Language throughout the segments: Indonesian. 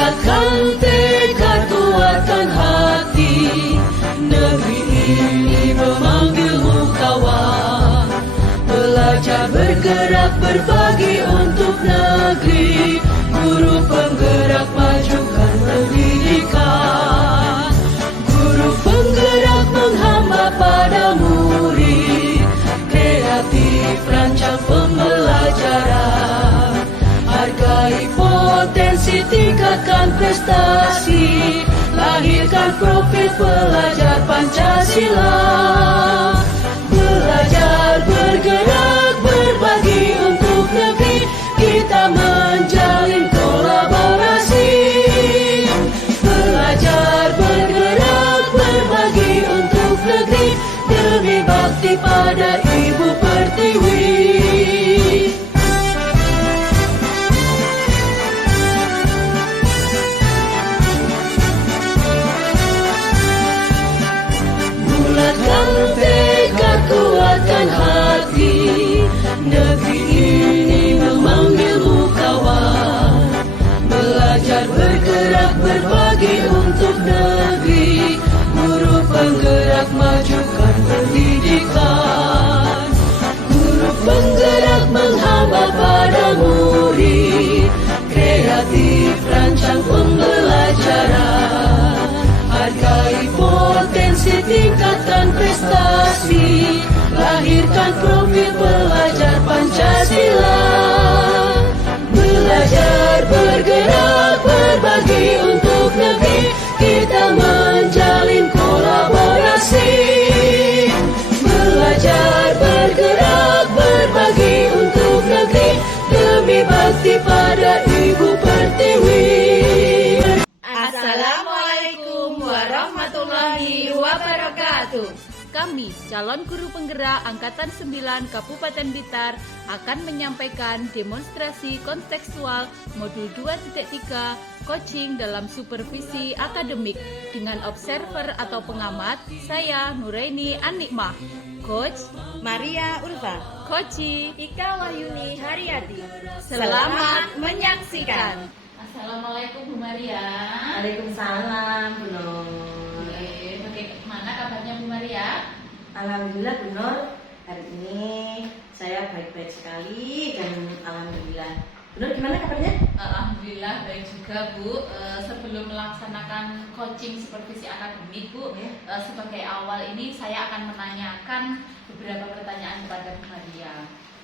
Bulatkan tekad, kuatkan hati, negeri ini memanggilmu kawan. Belajar, bergerak, berbagi untuk negeri. Guru penggerak, majukan pendidikan. Guru penggerak menghamba pada murid. Kreatif, rancang pembelajaran. Hargai potensi, tingkatkan prestasi. Lahirkan profil pelajar Pancasila. Belajar, bergerak, berbagi untuk negeri. Kita menjalin kolaborasi. Belajar, bergerak, berbagi untuk negeri. Demi bakti pada Ibu Pertiwi. Bulatkan tekad, kuatkan hati, negeri ini memanggilmu kawan. Belajar, bergerak, berbagi untuk negeri. Guru penggerak, majukan pendidikan. Guru penggerak menghamba pada murid. Kreatif, rancang pembelajaran. Hargai potensi, tingkatkan prestasi. Lahirkan profil pelajar Pancasila. Belajar, bergerak, berbagi untuk negeri. Kita menjalin kolaborasi. Belajar, bergerak, berbagi untuk negeri. Demi bakti pada Ibu Pertiwi. Assalamualaikum warahmatullahi wabarakatuh. Kami, calon guru penggerak Angkatan 9 Kabupaten Blitar, akan menyampaikan demonstrasi kontekstual modul 2.3 coaching dalam supervisi akademik dengan observer atau pengamat. Saya Nuraini Anikmah, Coach Maria Ulfa, Coachi Ika Wahyuni Haryati. Selamat menyaksikan. Assalamualaikum Bu Maria. Waalaikumsalam Bu Nur. Bagaimana kabarnya Bu Maria? Alhamdulillah Bu Nur, hari ini saya baik-baik sekali dan alhamdulillah. Bu Nur gimana kabarnya? Alhamdulillah baik juga Bu. Sebelum melaksanakan coaching supervisi akademik Bu, sebagai awal ini saya akan menanyakan beberapa pertanyaan kepada Bu Maria.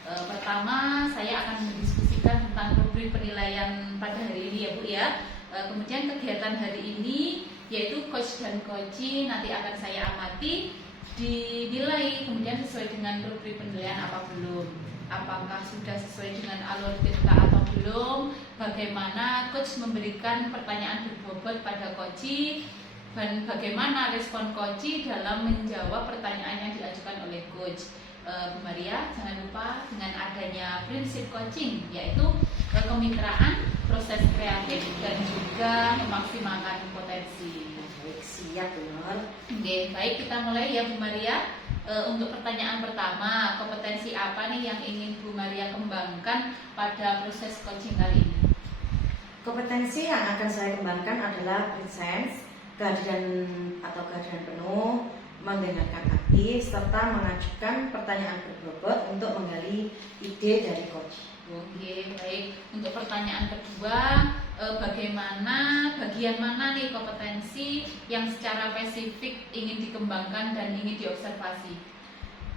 Pertama, saya akan mendiskusikan tentang rubrik penilaian pada hari ini ya Bu ya. Kemudian kegiatan hari ini yaitu coach dan coachee nanti akan saya amati, dinilai kemudian sesuai dengan rubrik penilaian apa belum. Apakah sudah sesuai dengan alur tirta atau belum? Bagaimana coach memberikan pertanyaan berbobot pada coachee, dan bagaimana respon coachee dalam menjawab pertanyaan yang diajukan oleh coach. Bu Maria, jangan lupa dengan adanya prinsip coaching, yaitu kemitraan, proses kreatif, dan juga memaksimalkan potensi. Baik, siap Bu Nur. Oke, baik, kita mulai ya Bu Maria. Untuk pertanyaan pertama, kompetensi apa nih yang ingin Bu Maria kembangkan pada proses coaching kali ini? Kompetensi yang akan saya kembangkan adalah presence, kehadiran atau kehadiran penuh, mendengarkan aktif, serta mengajukan pertanyaan berbobot untuk menggali ide dari coach. Oke, baik. Untuk pertanyaan kedua, bagian mana nih kompetensi yang secara spesifik ingin dikembangkan dan ingin diobservasi?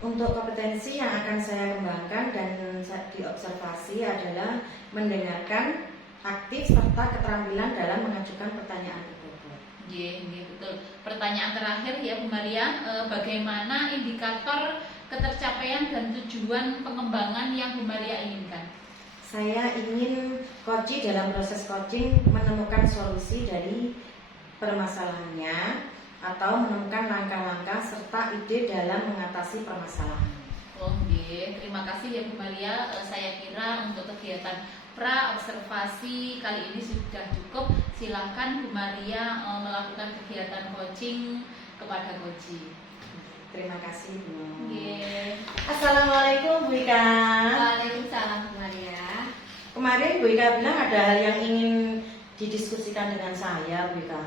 Untuk kompetensi yang akan saya kembangkan dan diobservasi adalah mendengarkan aktif serta keterampilan dalam mengajukan pertanyaan berbobot. Iya, betul. Pertanyaan terakhir ya Bu Maria, bagaimana indikator ketercapaian dan tujuan pengembangan yang Bu Maria inginkan? Saya ingin coaching dalam proses coaching menemukan solusi dari permasalahannya atau menemukan langkah-langkah serta ide dalam mengatasi permasalahan. Oke, terima kasih ya Bu Maria. Saya kira untuk kegiatan pra observasi kali ini sudah cukup. Silakan Bu Maria melakukan kegiatan coaching kepada coachee. Terima kasih Bu. Assalamualaikum Bu Ika. Waalaikumsalam Bu Maria. Kemarin Bu Ika bilang ada hal yang ingin didiskusikan dengan saya, Bu Ika.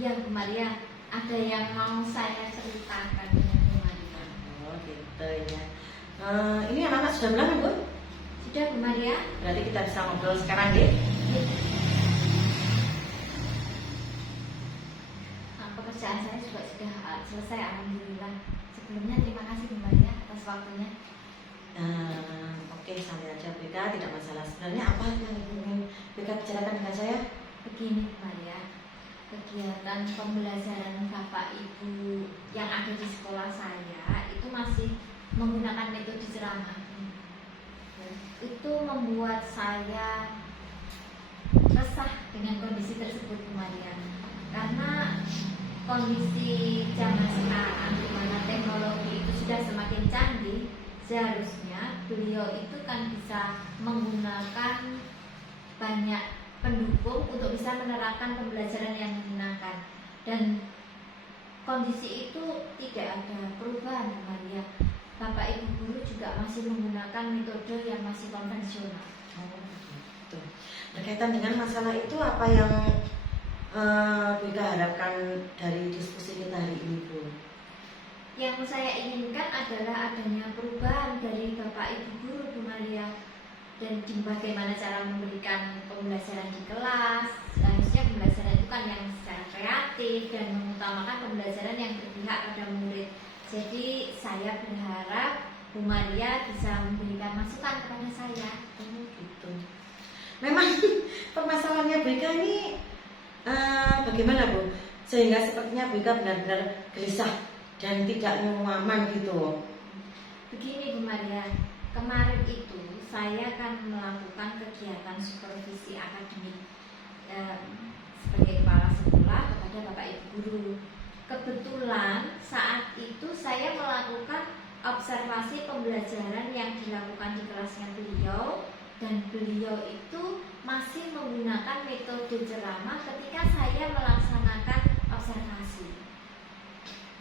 Iya Bu Maria, ada yang mau saya ceritakan dengan Bu Maria. Oh gitu ya. Ini anak-anak sudah pulang kan, Bu? Sudah Bu Maria? Berarti kita bisa ngobrol sekarang deh. Pekerjaan saya juga sudah selesai, alhamdulillah. Sebelumnya terima kasih Bu Maria atas waktunya. Oke, santai aja Bu Ika, tidak masalah. Sebenarnya apa yang ingin Bu Ika bicarakan dengan saya? Begini Bu Maria, kegiatan pembelajaran Bapak Ibu yang ada di sekolah saya itu masih menggunakan metode ceramah. Itu membuat saya resah dengan kondisi tersebut Bu Maria, karena kondisi zaman sekarang di mana teknologi itu sudah semakin canggih, seharusnya beliau itu kan bisa menggunakan banyak pendukung untuk bisa menerapkan pembelajaran yang menyenangkan, dan kondisi itu tidak ada perubahan Bu Maria. Bapak Ibu guru juga masih menggunakan metode yang masih konvensional. Oh, gitu. Berkaitan dengan masalah itu, apa yang Bu Ika harapkan dari diskusi kita hari ini, Bu? Yang saya inginkan adalah adanya perubahan dari Bapak Ibu guru Bu Maria, dan bagaimana cara memberikan pembelajaran di kelas. Seharusnya pembelajaran itu kan yang secara kreatif dan mengutamakan pembelajaran yang berpihak pada murid. Jadi saya berharap Bu Maria bisa memberikan masukan kepada saya. Gitu. Memang permasalahannya Bu Ika ini bagaimana, Bu? Sehingga sepertinya Bu Ika benar-benar gelisah dan tidak nyaman gitu. Begini Bu Maria, kemarin itu saya akan melakukan kegiatan supervisi akademik sebagai kepala sekolah kepada Bapak Ibu guru. Kebetulan saat itu saya melakukan observasi pembelajaran yang dilakukan di kelasnya beliau, dan beliau itu masih menggunakan metode ceramah ketika saya melaksanakan observasi.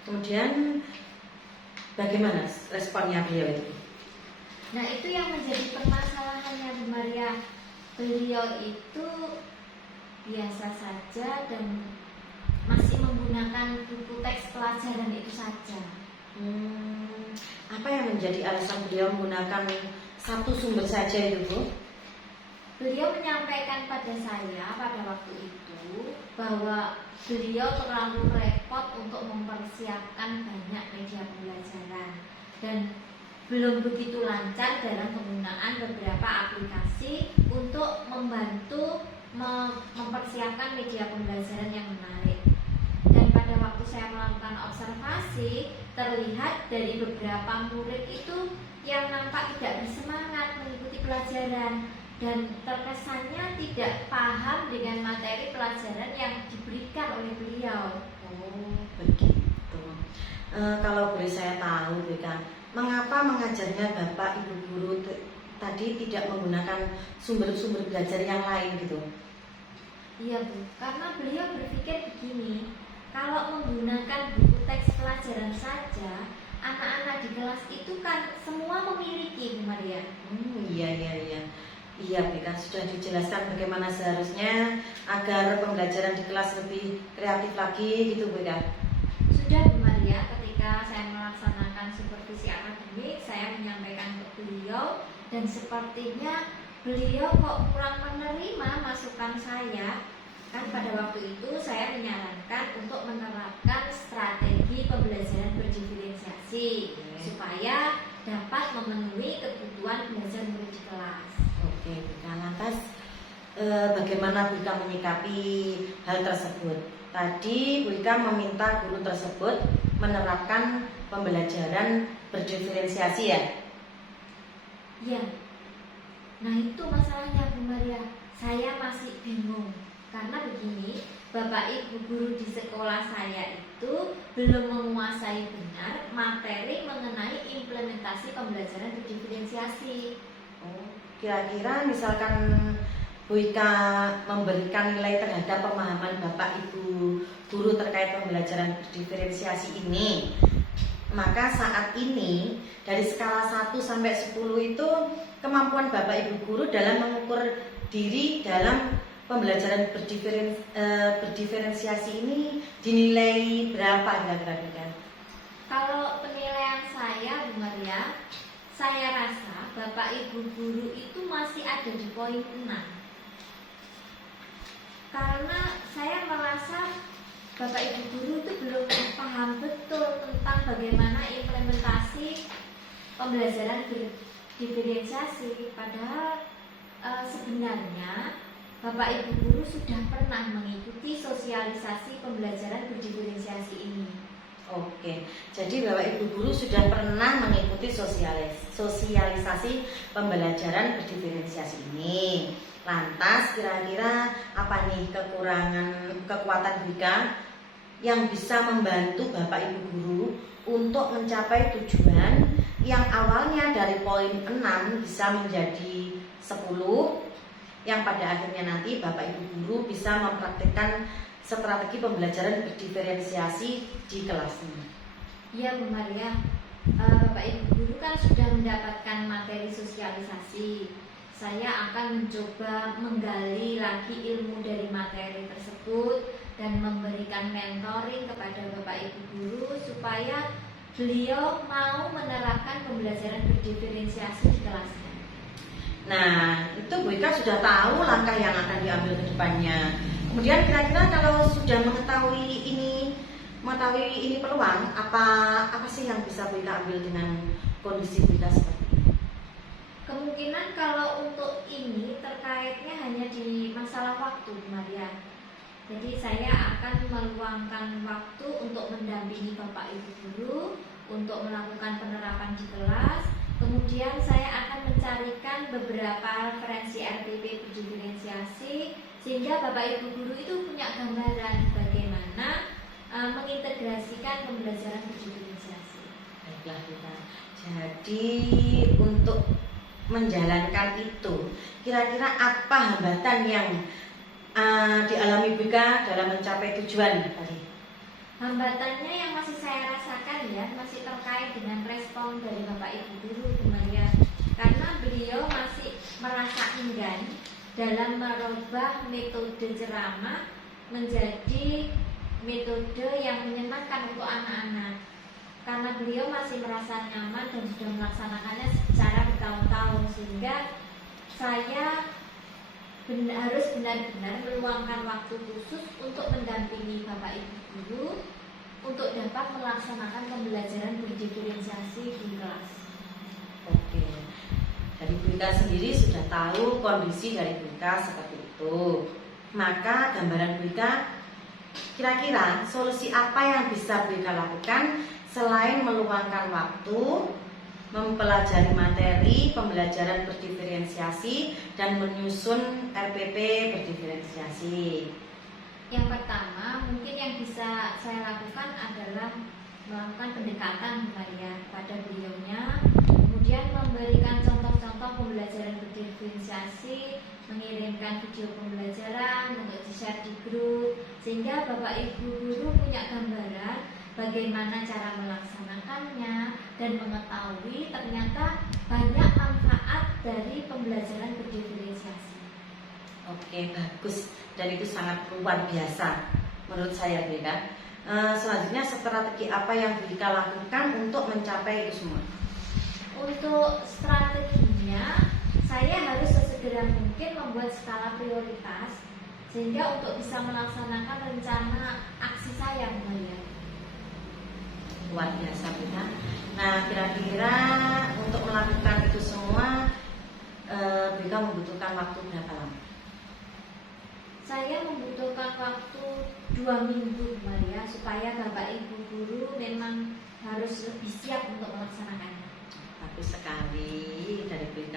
Kemudian bagaimana responnya beliau itu? Nah, itu yang menjadi permasalahannya Bu Maria. Beliau itu biasa saja dan masih menggunakan buku teks pelajaran itu saja. Apa yang menjadi alasan beliau menggunakan satu sumber saja itu, Bu? Beliau menyampaikan pada saya pada waktu itu bahwa beliau terlalu repot untuk mempersiapkan banyak media pembelajaran dan belum begitu lancar dalam penggunaan beberapa aplikasi untuk membantu mempersiapkan media pembelajaran yang menarik. Dan pada waktu saya melakukan observasi, terlihat dari beberapa murid itu yang nampak tidak bersemangat mengikuti pelajaran dan terkesannya tidak paham dengan materi pelajaran yang diberikan oleh beliau. Oh, begitu. Kalau boleh saya tahu, Beka, mengapa mengajarnya Bapak Ibu guru tadi tidak menggunakan sumber-sumber belajar yang lain gitu? Iya Bu, karena beliau berpikir begini, kalau menggunakan buku teks pelajaran saja, anak-anak di kelas itu kan semua memiliki Bu Maria. Iya, Beka, sudah dijelaskan bagaimana seharusnya agar pembelajaran di kelas lebih kreatif lagi gitu, Beka. Sudah Bu Maria, ketika saya melaksanakan supervisi akademik, saya menyampaikan ke beliau dan sepertinya beliau kok kurang menerima masukan saya. Kan pada waktu itu saya menyarankan untuk menerapkan strategi pembelajaran berdiferensiasi supaya dapat memenuhi kebutuhan belajar murid di kelas. Oke, Beka, lantas bagaimana Bu Ika menyikapi hal tersebut? Tadi Bu Ika meminta guru tersebut menerapkan pembelajaran berdiferensiasi ya? Iya. Nah itu masalahnya Bu Maria, saya masih bingung. Karena begini, Bapak Ibu guru di sekolah saya itu belum menguasai benar materi mengenai implementasi pembelajaran berdiferensiasi. Oh, kira-kira misalkan Bu Ika memberikan nilai terhadap pemahaman Bapak Ibu guru terkait pembelajaran berdiferensiasi ini, maka saat ini dari skala 1 sampai 10 itu kemampuan Bapak Ibu guru dalam mengukur diri dalam pembelajaran berdiferensiasi ini dinilai berapa kira-kira? Kalau penilaian saya, Bu Maria, saya rasa Bapak Ibu guru itu masih ada di poin 6. Karena saya merasa Bapak Ibu guru itu belum paham betul tentang bagaimana implementasi pembelajaran berdiferensiasi. Padahal sebenarnya Bapak Ibu guru sudah pernah mengikuti sosialisasi pembelajaran berdiferensiasi ini. Oke, jadi Bapak Ibu guru sudah pernah mengikuti sosialisasi pembelajaran berdiferensiasi ini. Lantas kira-kira apa nih kekuatan BK yang bisa membantu Bapak Ibu guru untuk mencapai tujuan yang awalnya dari poin 6 bisa menjadi 10, yang pada akhirnya nanti Bapak Ibu guru bisa mempraktikkan strategi pembelajaran berdiferensiasi di kelasnya. Ya Bu Maria, Bapak Ibu guru kan sudah mendapatkan materi sosialisasi. Saya akan mencoba menggali lagi ilmu dari materi tersebut dan memberikan mentoring kepada Bapak Ibu guru supaya beliau mau menerapkan pembelajaran berdiferensiasi di kelasnya. Nah, itu Bu Ika sudah tahu langkah yang akan diambil ke depannya. Kemudian kira-kira kalau sudah mengetahui ini peluang, apa sih yang bisa Bu Ika ambil dengan kondisi Bu Ika seperti ini? Kemungkinan kalau untuk ini terkaitnya hanya di masalah waktu, Maria. Jadi saya akan meluangkan waktu untuk mendampingi Bapak Ibu guru untuk melakukan penerapan di kelas. Kemudian saya akan mencarikan beberapa referensi RPP berdiferensiasi sehingga Bapak Ibu guru itu punya gambaran bagaimana mengintegrasikan pembelajaran berdiferensiasi. Baiklah kita. Jadi untuk menjalankan itu, kira-kira apa hambatan yang dialami BK dalam mencapai tujuan tadi? Hambatannya yang masih saya rasakan ya masih terkait dengan respon dari Bapak Ibu guru Bu Maria, karena beliau masih merasa enggan dalam merubah metode ceramah menjadi metode yang menyenangkan untuk anak-anak, karena beliau masih merasa nyaman dan sudah melaksanakannya secara bertahun-tahun, sehingga saya harus benar-benar meluangkan waktu khusus untuk mendampingi Bapak Ibu guru untuk dapat melaksanakan pembelajaran berdiferensiasi di kelas. Oke, dari Bu Ika sendiri sudah tahu kondisi dari Bu Ika seperti itu. Maka gambaran Bu Ika, kira-kira solusi apa yang bisa Bu Ika lakukan selain meluangkan waktu mempelajari materi pembelajaran berdiferensiasi dan menyusun RPP berdiferensiasi? Yang pertama, mungkin yang bisa saya lakukan adalah melakukan pendekatan pada beliaunya, kemudian memberikan contoh-contoh pembelajaran berdiferensiasi, mengirimkan video pembelajaran untuk di-share di grup, sehingga Bapak Ibu guru punya gambaran bagaimana cara melaksanakannya dan mengetahui ternyata banyak manfaat dari pembelajaran berdiferensiasi. Oke, bagus, dan itu sangat luar biasa menurut saya BK. Selanjutnya strategi apa yang BK lakukan untuk mencapai itu semua? Untuk strateginya, saya harus sesegera mungkin membuat skala prioritas sehingga untuk bisa melaksanakan rencana aksi saya Luar biasa BK. Nah, kira-kira untuk melakukan itu semua BK membutuhkan waktu berapa lama? Saya membutuhkan waktu 2 minggu Maria, supaya Bapak Ibu guru memang harus lebih siap untuk melaksanakannya. Bagus sekali dari BK.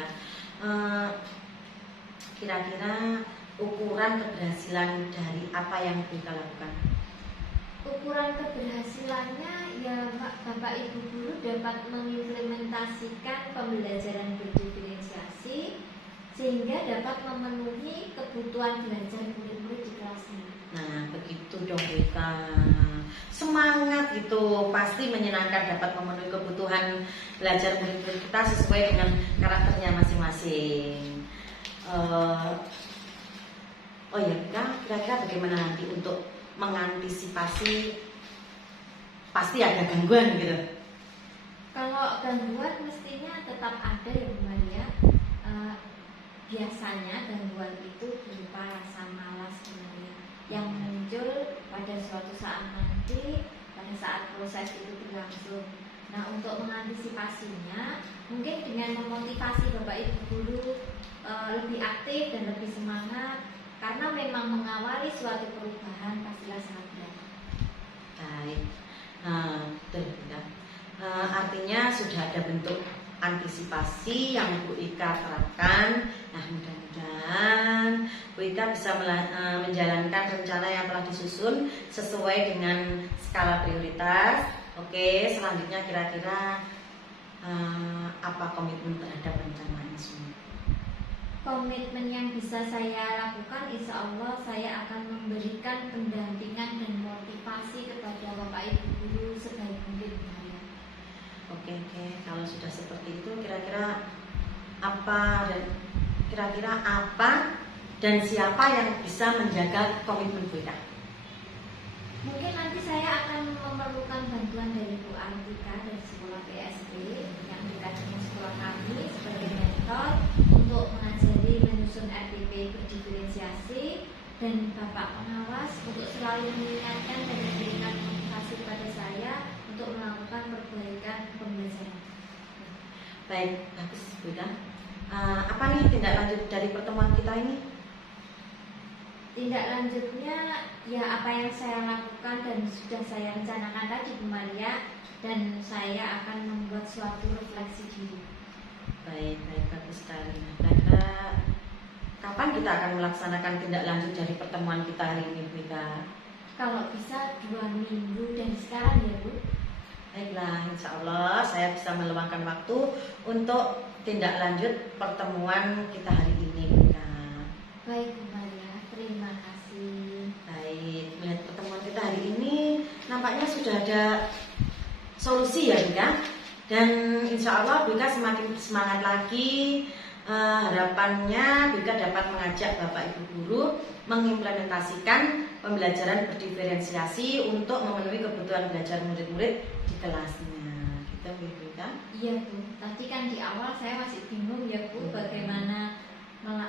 Kira-kira ukuran keberhasilan dari apa yang BK lakukan? Ukuran keberhasilannya ya Bapak Ibu guru dapat mengimplementasikan pembelajaran berdiferensiasi sehingga dapat memenuhi kebutuhan belajar murid-murid di kelasnya. Nah, begitu dong BK. Semangat itu pasti menyenangkan dapat memenuhi kebutuhan belajar murid-murid kita sesuai dengan karakternya masing-masing. Oh ya Bika, kira-kira bagaimana nanti untuk mengantisipasi pasti ada gangguan gitu? Kalau gangguan mestinya tetap ada ya Bu Maria. Biasanya gangguan itu berupa rasa malas Bu Maria, yang muncul pada suatu saat nanti pada saat proses itu berlangsung. Nah, untuk mengantisipasinya mungkin dengan memotivasi Bapak Ibu guru lebih aktif dan lebih semangat, karena memang mengawali suatu perubahan pastilah sangat berat. Baik, betul Bika. Artinya sudah ada bentuk antisipasi yang Bu Ika terapkan. Nah, mudah-mudahan Bu Ika bisa menjalankan rencana yang telah disusun sesuai dengan skala prioritas. Oke, selanjutnya kira-kira apa komitmen terhadap rencana ini semua? Komitmen yang bisa saya lakukan, insya Allah saya akan memberikan pendampingan dan motivasi kepada Bapak Ibu guru sebaik mungkin Bu Maria. Oke, kalau sudah seperti itu kira-kira apa dan siapa yang bisa menjaga komitmen Bu Ika? Mungkin nanti saya akan memerlukan bantuan dari Bu Antika dari sekolah PSB yang dekat dengan sekolah kami sebagai mentor untuk mengajari menyusun RDP berdiferensiasi, dan Bapak pengawas untuk selalu mengingatkan dan memberikan motivasi kepada saya untuk melakukan perbaikan pembelajaran. Baik, bagus Bu Ika. Apa nih tindak lanjut dari pertemuan kita ini? Tindak lanjutnya ya apa yang saya lakukan dan sudah saya rencanakan tadi Bu Maria, dan saya akan membuat suatu refleksi diri. Baik, bagus sekali. Kira-kira kapan kita akan melaksanakan tindak lanjut dari pertemuan kita hari ini Bu Ika? Kalau bisa 2 minggu dari sekarang ya Bu. Baiklah, insya Allah saya bisa meluangkan waktu untuk tindak lanjut pertemuan kita hari ini Bu Ika. Baik Bu Maria, terima kasih. Baik, melihat pertemuan kita hari ini nampaknya sudah ada solusi ya Bu Ika. Dan insya Allah Bu Ika semakin semangat lagi. Harapannya Bu Ika dapat mengajak Bapak Ibu guru mengimplementasikan pembelajaran berdiferensiasi untuk memenuhi kebutuhan belajar murid-murid di kelasnya. Gitu Bu Ika. Iya Bu, tadi kan di awal saya masih bingung ya Bu, bagaimana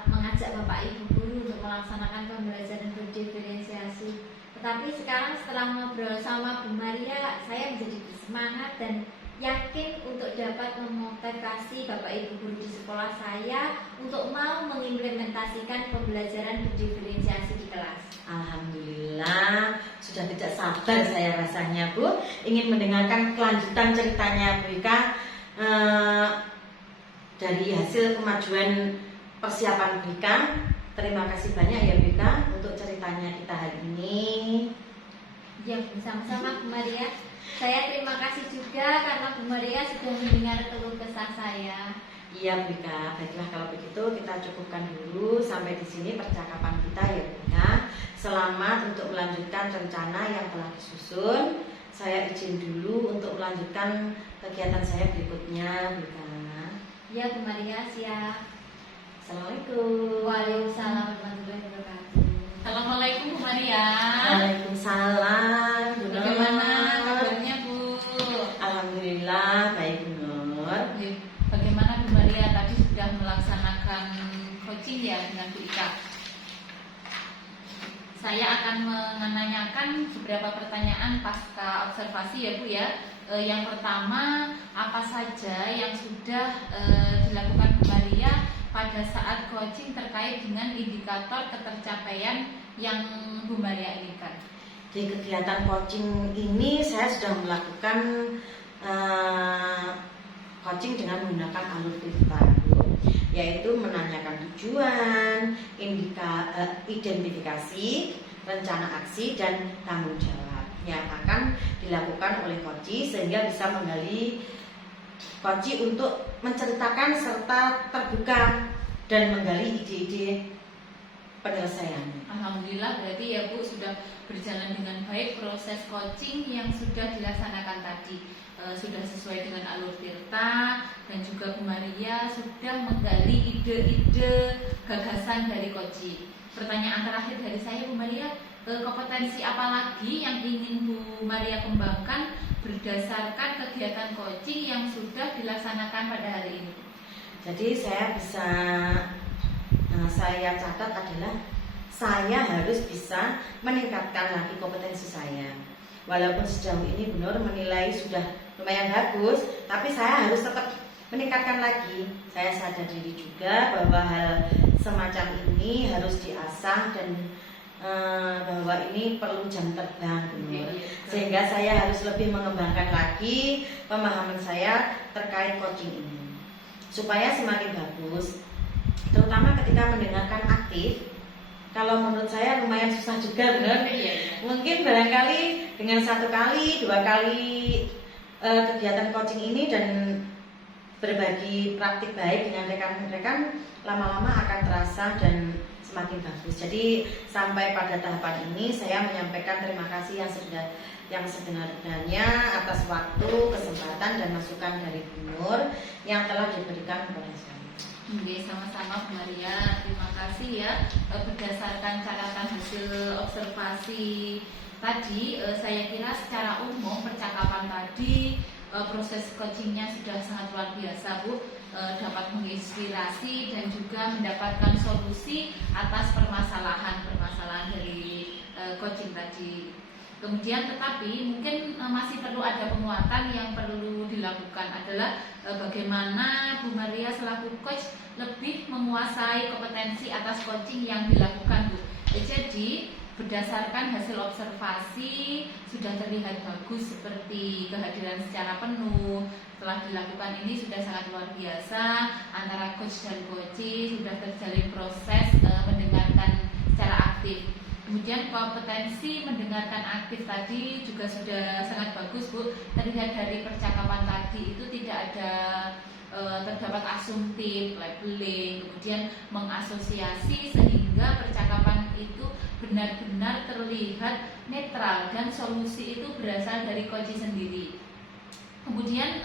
mengajak Bapak Ibu guru untuk melaksanakan pembelajaran berdiferensiasi. Tetapi sekarang setelah ngobrol sama Bu Maria, saya menjadi bersemangat dan yakin untuk dapat memotivasi Bapak Ibu guru di sekolah saya untuk mau mengimplementasikan pembelajaran berdiferensiasi di kelas. Alhamdulillah, sudah tidak sabar saya rasanya Bu, ingin mendengarkan kelanjutan ceritanya Bu Ika dari hasil kemajuan persiapan Bu Ika. Terima kasih banyak ya Bu Ika untuk ceritanya kita hari ini. Ya, bersama-sama Bu Maria. Saya terima kasih juga karena Bu Maria sudah mendengar keluh kesah saya. Iya Bu Ika, baiklah kalau begitu kita cukupkan dulu sampai di sini percakapan kita ya Bu Ika. Selamat untuk melanjutkan rencana yang telah disusun. Saya izin dulu untuk melanjutkan kegiatan saya berikutnya Bu Ika. Ya Bu Maria, siap. Assalamualaikum. Waalaikumsalam warahmatullahi wabarakatuh. Assalamualaikum Bu Maria. Waalaikumsalam Bu Nur. Bagaimana kabarnya Bu? Alhamdulillah baik Bu Nur. Bagaimana Bu Maria tadi sudah melaksanakan coaching ya dengan Bu Ika? Saya akan menanyakan beberapa pertanyaan pasca observasi ya Bu ya. Yang pertama, apa saja yang sudah dilakukan Bu Maria pada saat coaching terkait dengan indikator ketercapaian yang Bu Maria inginkan? Di kegiatan coaching ini saya sudah melakukan coaching dengan menggunakan alur filter, yaitu menanyakan tujuan, identifikasi, rencana aksi, dan tanggung jawab yang akan dilakukan oleh coach sehingga bisa menggali coach untuk menceritakan serta terbuka dan menggali ide-ide penyelesaiannya. Alhamdulillah berarti ya Bu sudah berjalan dengan baik proses coaching yang sudah dilaksanakan tadi. Sudah sesuai dengan alur Tirta, dan juga Bu Maria sudah menggali ide-ide gagasan dari coaching. pertanyaan terakhir dari saya Bu Maria, kompetensi apa lagi yang ingin Bu Maria kembangkan berdasarkan kegiatan coaching yang sudah dilaksanakan pada hari ini? Jadi saya catat adalah saya harus bisa meningkatkan lagi kompetensi saya. Walaupun sejauh ini Bu Nur menilai sudah lumayan bagus, tapi saya harus tetap meningkatkan lagi. Saya sadar diri juga bahwa hal semacam ini harus diasah dan bahwa ini perlu jam terbang, sehingga saya harus lebih mengembangkan lagi pemahaman saya terkait coaching ini supaya semakin bagus, terutama ketika mendengarkan aktif. Kalau menurut saya lumayan susah juga, benar. Mungkin barangkali dengan 1 kali, 2 kali kegiatan coaching ini dan berbagi praktik baik dengan rekan-rekan, lama-lama akan terasa dan semakin bagus. Jadi sampai pada tahapan ini saya menyampaikan terima kasih yang sebenarnya atas waktu, kesempatan dan masukan dari Bu Nur yang telah diberikan kepada saya. Oke, sama-sama Bu Maria, terima kasih ya. Berdasarkan catatan hasil observasi tadi, saya kira secara umum percakapan tadi proses coachingnya sudah sangat luar biasa Bu, dapat menginspirasi dan juga mendapatkan solusi atas permasalahan dari coaching tadi. Kemudian tetapi mungkin masih perlu ada penguatan yang perlu dilakukan adalah bagaimana Bu Maria selaku coach lebih menguasai kompetensi atas coaching yang dilakukan Bu. Jadi berdasarkan hasil observasi sudah terlihat bagus seperti kehadiran secara penuh. Setelah dilakukan ini sudah sangat luar biasa antara coach dan coachee, sudah terjalin proses mendengarkan secara aktif. Kemudian kompetensi mendengarkan aktif tadi juga sudah sangat bagus Bu. Terlihat dari percakapan tadi itu tidak ada terdapat asumtif, labeling, kemudian mengasosiasi sehingga percakapan itu benar-benar terlihat netral dan solusi itu berasal dari coachee sendiri. Kemudian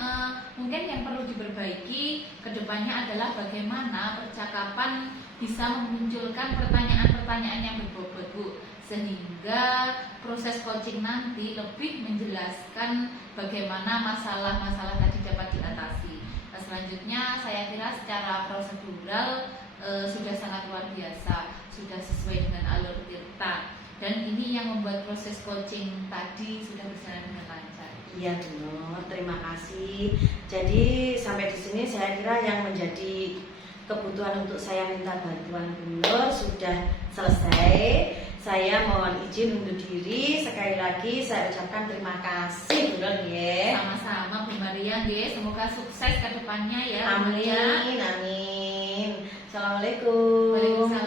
mungkin yang perlu diperbaiki kedepannya adalah bagaimana percakapan bisa memunculkan pertanyaan-pertanyaan yang berbobot Bu, sehingga proses coaching nanti lebih menjelaskan bagaimana masalah-masalah tadi dapat diatasi. Selanjutnya saya kira secara prosedural sudah sangat luar biasa, sudah sesuai dengan alur tirta, dan ini yang membuat proses coaching tadi sudah berjalan dengan lancar. Iya Bu Nur, terima kasih. Jadi sampai di sini saya kira yang menjadi kebutuhan untuk saya minta bantuan Bu Nur sudah selesai. Saya mohon izin undur diri. Sekali lagi saya ucapkan terima kasih Bu Nur ya. Sama-sama Bu Maria ya. Semoga sukses ke depannya ya Bu Amin, Maria. amin. Assalamualaikum. Waalaikumsalam.